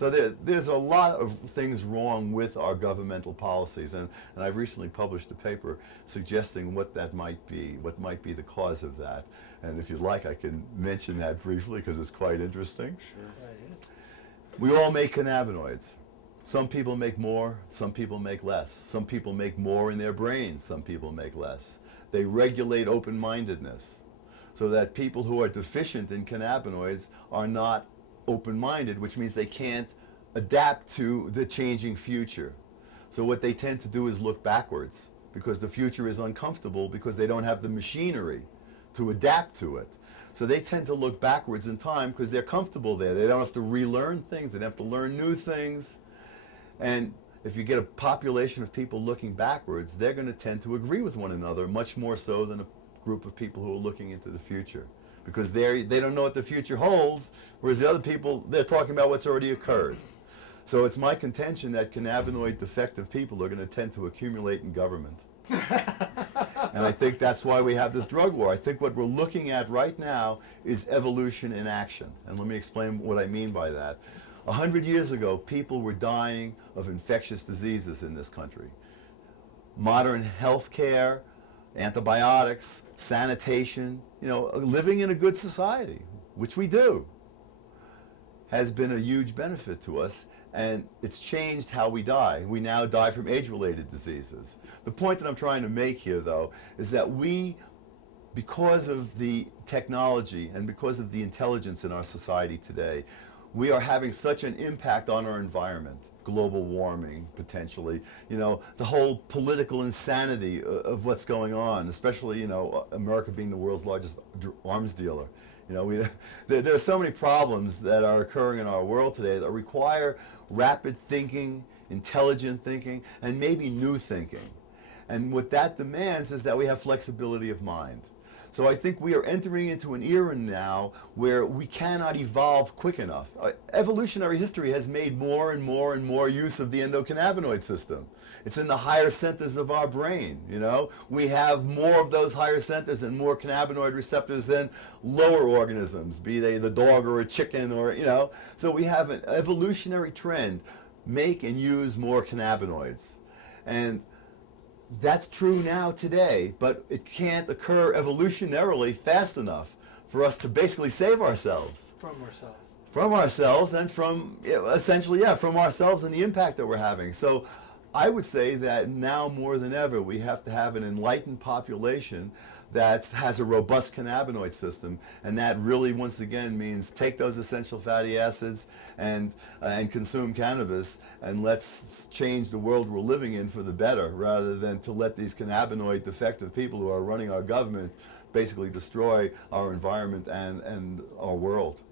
So there's a lot of things wrong with our governmental policies, and I've recently published a paper suggesting what that might be, what might be the cause of that. And if you'd like, I can mention that briefly because it's quite interesting. Sure. We all make cannabinoids. Some people make more, some people make less. Some people make more in their brains, some people make less. They regulate open-mindedness, so that people who are deficient in cannabinoids are not open-minded, which means they can't adapt to the changing future. So what they tend to do is look backwards, because the future is uncomfortable, because they don't have the machinery to adapt to it. So they tend to look backwards in time because they're comfortable there. They don't have to relearn things, they don't have to learn new things. And if you get a population of people looking backwards, they're going to tend to agree with one another much more so than a group of people who are looking into the future, because they don't know what the future holds, whereas the other people, they're talking about what's already occurred. So it's my contention that cannabinoid defective people are going to tend to accumulate in government. And I think that's why we have this drug war. I think what we're looking at right now is evolution in action. And let me explain what I mean by that. 100 years ago, people were dying of infectious diseases in this country. Modern health care, antibiotics, sanitation, living in a good society, which we do, has been a huge benefit to us, and it's changed how we die. We now die from age-related diseases. The point that I'm trying to make here, though, is that we, because of the technology and because of the intelligence in our society today, we are having such an impact on our environment. Global warming, potentially, the whole political insanity of what's going on, especially, America being the world's largest arms dealer. There are so many problems that are occurring in our world today that require rapid thinking, intelligent thinking, and maybe new thinking. And what that demands is that we have flexibility of mind. So I think we are entering into an era now where we cannot evolve quick enough. Evolutionary history has made more and more and more use of the endocannabinoid system. It's in the higher centers of our brain, We have more of those higher centers and more cannabinoid receptors than lower organisms, be they the dog or a chicken or, So we have an evolutionary trend, make and use more cannabinoids. And that's true now today, but it can't occur evolutionarily fast enough for us to basically save ourselves. From ourselves. From ourselves and from, essentially, from ourselves and the impact that we're having. So I would say that now more than ever, we have to have an enlightened population that has a robust cannabinoid system, and that really, once again, means take those essential fatty acids and consume cannabis, and let's change the world we're living in for the better, rather than to let these cannabinoid defective people who are running our government basically destroy our environment and our world.